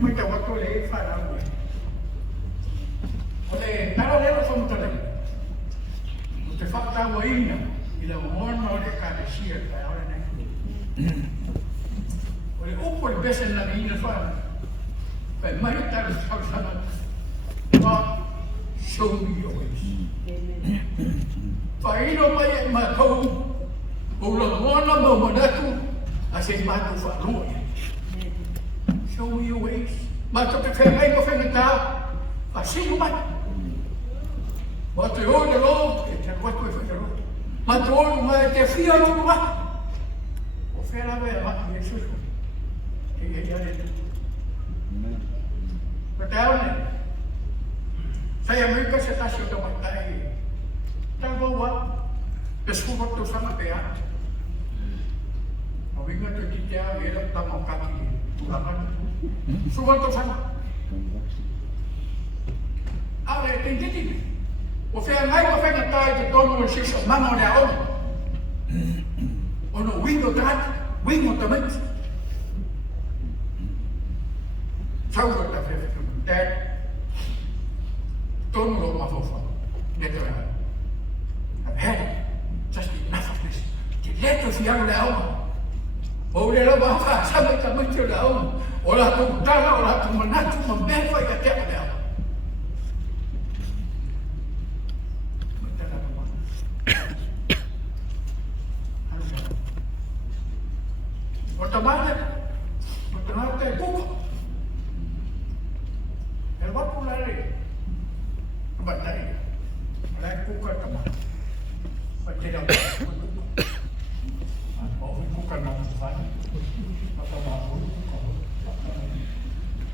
Mai te watu le fanau. Ole tara lero whamutare. O te whakatawa ina i la moana o le Ekalesia kai aore nei. Ole upo le Pese na ina whana. Kai mai tara whausana. God, show me your ways. Whaino mai e mātou. O la moana mo manatu. A se mātou whanua. Show me your ways. Mātou te whengai ko whengatā. A sino mai. Mātou o te lo, e te watu e whakaro. Mātou o mai te whia o wa. O whērawe a maki e susu. E iare tu. Ko te aone. Sai Amerika se tasi o te matai. Tango wa. Te skukoto sama te a. O winga te kitea era tamo kaki. Skukoto sama. Aure te intiti. O whea ngai o whenga tai te tonu o sisa mama o rea ono. Ono wingo tāt, wingo tamit. Sauro ta whewhi tumu. Dad, tonu o mawhawha. Neto ea. I've had it. Just enough of this. Te leto si au rea ono. O rea rawa wha sama ka miti o rea ono. O la tu tala, o la tu manatu, ma mewa i a te rea. Otomate e puko. E wapu lare. Batai. Lai puka tama. Batai da puka. O puka na fai. Matama o puka.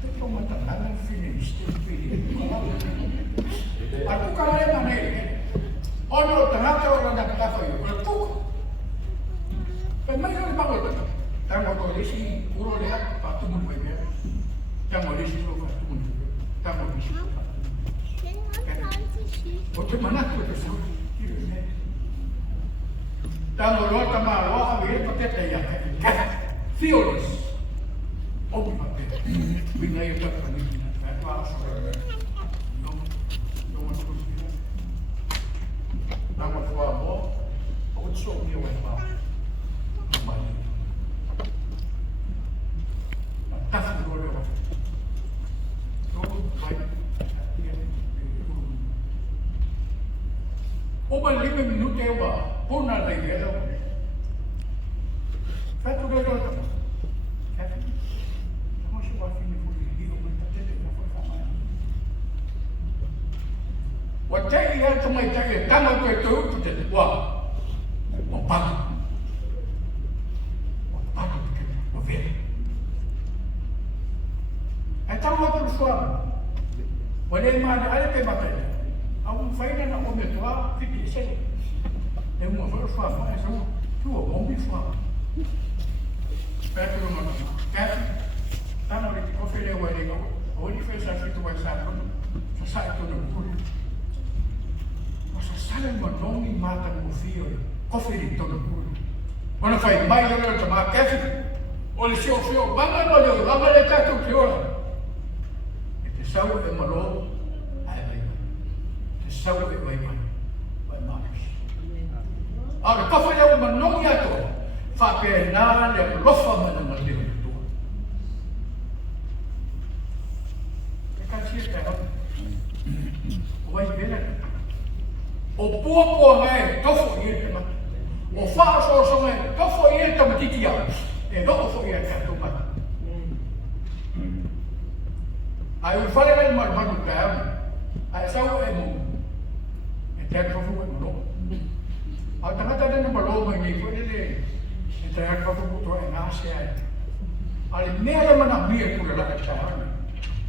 Te toma tangana finish te pili. A puka lare manei. Ono tangata o ranga patafa yo. O puka. Pe mai o mago tata. Tango ko lesi uro lea patu mun wei mea. Tango lesi uro patu mun wei. Tango lesi uro patu mun. O te manatu e te suru. Kiro i mea. Tango loa tāmā loa awe e patete ia. Kaha. Theoris. Obi patete. Winga i o tata nikina. Kua asora. Yoma tukusina. Tango fua mo. O te so mi o e pā. Mani. Tafu ko le wa. O ba lime minute wa pona la idea wa. Fatu le ro ta. Kafi. Mo se wa fini fu di o ta te na fa fa. Wa te ia to mai te tama ko to te wa. O pa. O pa ke o ve. E tau watu suara. Wale mana ale pe matai. Au faina na o me toa fiti e sele. E uma fora suara, ma e sau tu o bombi suara. Perto do mano. Perto. Tá na hora que eu falei o ele o ele fez a fita vai sair quando só sai todo mundo. Nossa sala é nome mata no fio. Confere todo mundo. Quando faz mais eu tomar café. Olha se o fio, vamos olhar, vamos olhar tanto que ora. Sau e malo ai vai. Te sau e vai vai. Vai mais. Ora ka foi o manong ia to. Fa pe na le lofa mana ma le to. E ka sia ka. O vai ver. O popo mai to fo ia te ma. O fa so mai to fo ia te ma titia. E do fo ia ka to ma. Ai o fale mai mal mal ka. Ai sau e mo. E te ko fu mo. A tangata de mo lo mai ni ko le. E te ko fu to e na se ai. Ale me ale mana bia ku la ka ta.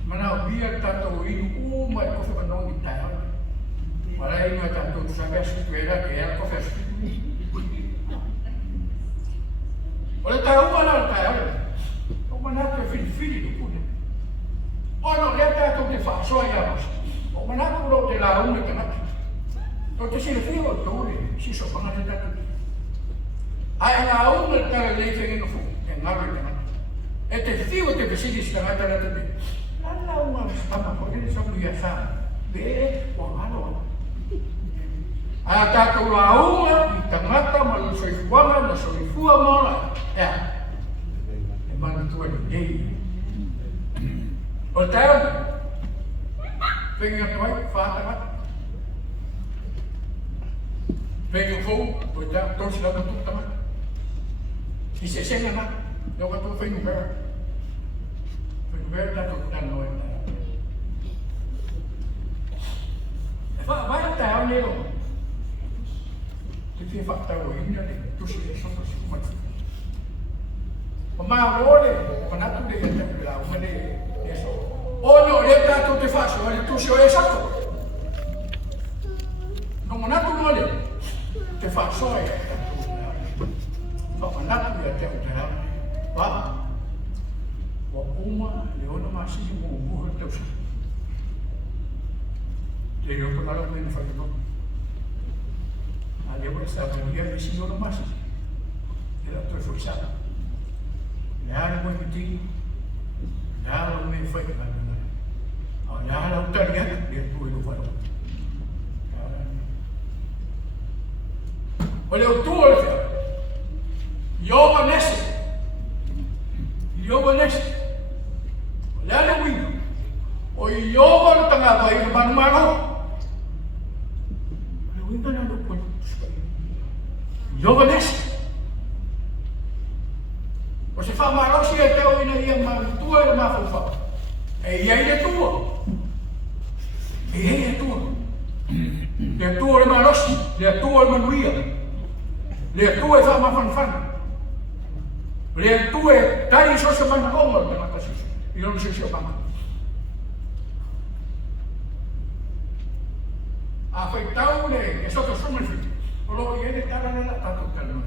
Mana bia ta to i u mai ko fu no ni ta. Para i no ta to sa ga su era que era ko fa. Ole ta u ala ta. O mana ko fili do ku. Ono le ta to te fa so ia. O mana ko te la un ke na. To te sile fio to ri si so fa te ta. Ai la un te le fe no fu. E na ri na. E te whiu te pesiri si tangata rata te. Lala ua stama ko ere sa mui asa. Be, wa ngalo. A tātou la unga, i tangata, ma lo soifuanga, na soifua mola. Ea. E mana tua ni nei. O tau, whengi atu ai, whātanga. Whengi fōu, o tau, tōsi lana tūtama. I se senga na, yo kato whengi vera. Whengi vera tātou tāno e tā. E vai tau leo. Te te whaktau o inga ne, tusi e soto si kumatu. O maa rōre, o panatu de e tepu la, o mene e so. O no, le tātou te whaso, o le tusi o e sato. No manatu mole, te whaso e tātou la. O manatu e tepu te la. Wa, o uma, le ona masi mo umuha tau sa. Le o panara mene whakinotu. Ale wala sa pagyan ni sinyo na masi. Ila to fo sa. Ya mo biti. Ya mo me fai na na. Ah ya la utar ya de tu do faro. Ole o tu ole. Yo vanese. Yo vanese. La le wi. O yo va tanga vai man mano. Le wi na no ko. Jovenes. O se fa marosi e teo ina ia tua e mawhawha. E iei e tua. E iei e tua. Le tua e marosi, le tua e manuia. Le tua e fa mawhanwhan. Le tua e tai so se manakonga te makasiso. I non se se panga. A fai tau le e soto sumafiti. Kalau ia ni tanah nak takut kalau.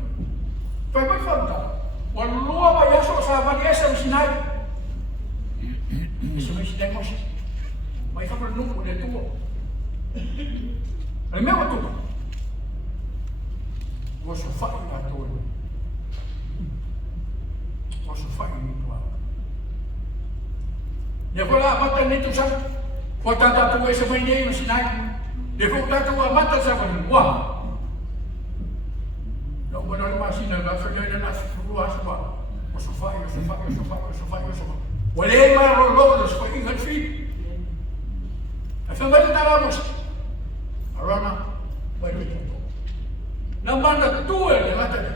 Faham tak? Walau apa ya so sahabat dia semsinai. Semsinai masih. Mai faham nunggu dia tu. Ai meu tu. Você faz a tua. Você faz a tua. Dia pula mata ni tu sah. Kota tak tu semua ini semsinai. Dia kota tu mata siapa ni? Wah. Não vou dar uma assina, vai fazer ele nas ruas, o sofá, o sofá, o sofá, o sofá, o sofá. Olhei mais rolou, os foi em filho. A família estava moça. Agora vai do tempo. Não manda tu ele lá também.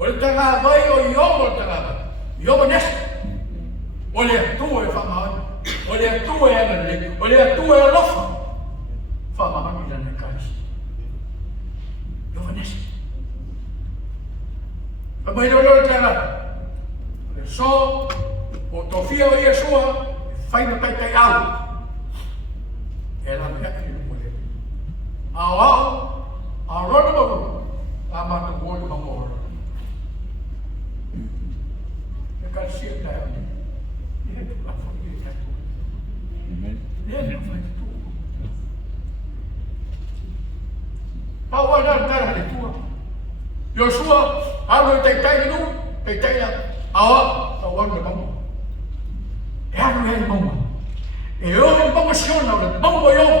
Olha tá vai o iogo tá lá. Iogo nesse. Olha tu é famado. Olha tu é ele. Olha tu é lofa. Famado me dá na casa. Iogo nesse. Mas eu não tenho só o tofia o Yeshua faz no pai algo. Ela me aqui no poder. Ao rodo a mata o olho para morrer. Ekalesia tá aí. Ele lá foi ele tá tudo. Ele faz tudo. Ao olhar cara de tua. Yeshua, alo teitai nu, teitai na, awa, awa na bango. E alo ele bango. E eu ele bango siona, ele bango eu.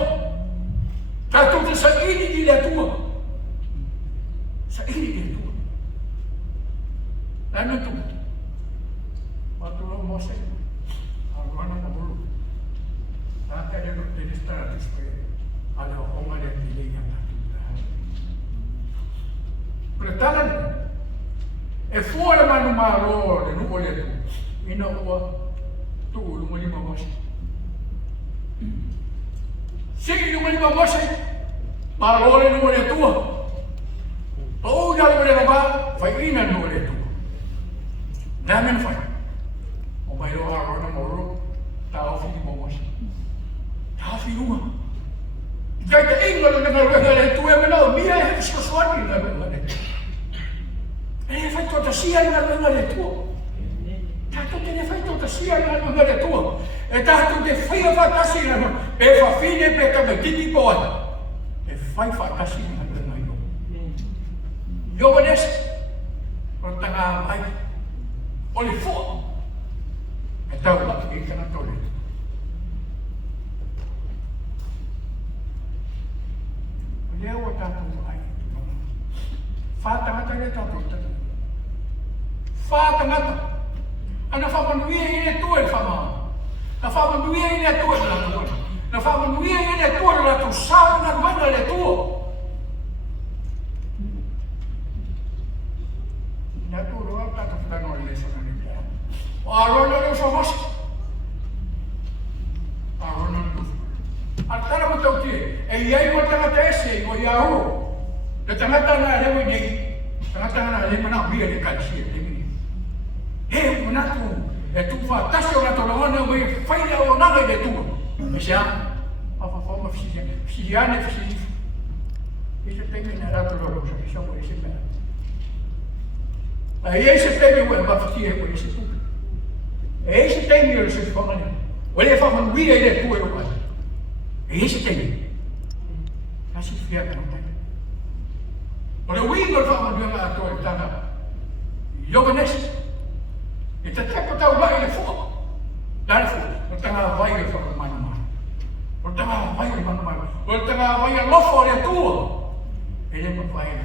Tá tudo sa ini di la tua. Sa ini di tua. Lano tu. Waktu lo mau saya, alo anak kabulu. Tak ada nak jadi strategis supaya ada orang yang pilih yang Pretalan e fuori manu malo le nuvole tu ina ua tu lumali mamosi sigi lumali mamosi malo le nuvole tua o ya le ba fai ina nuvole tu namen fai o mai ro aro na moro ta fi mamosi ta fi uma dai te ingolo na le tu e meno mia e so suani na E fai toda sia na langa de tua. Tato te ne fai toda sia na langa de tua. E tato te fai a fatasi na langa. E fa fine pe ka me titi boa. E fai fatasi na langa yo. Yo venes. O tanga mai. O le fo. whātangata le tātou. Whātangata. Ana whamanuia i le tua i whamao. Na whamanuia i le tua i la tua. Na whamanuia i le tua i la tua. Sāna ruena le tua. Nā tua roa tātou whanau i le sana ni pia. O arona le whamasi. Arona le tua. Atara mo tau tie. E iai mo tangata ese i o iau. Le tangata na lewa nei. Tangata na le mana wia le Ekalesia. He manatu e tu fa tasio na to lawana we faila o nanga de tu e sia a fa forma fisiane fisi e se teme na rato lo so que so e se me e se teme we ma fisi e we se tu e se teme o se fa mane o le fa man wi e tu e o pa e se teme asi fia ka no o le wi no fa man nga to e tanga yo venes. E te tepa tau mai le fuka. Dare fuka. O tanga vai le fuka mana mana. O tanga vai le mana mana. O tanga vai le lofo le tua. E le pa vai le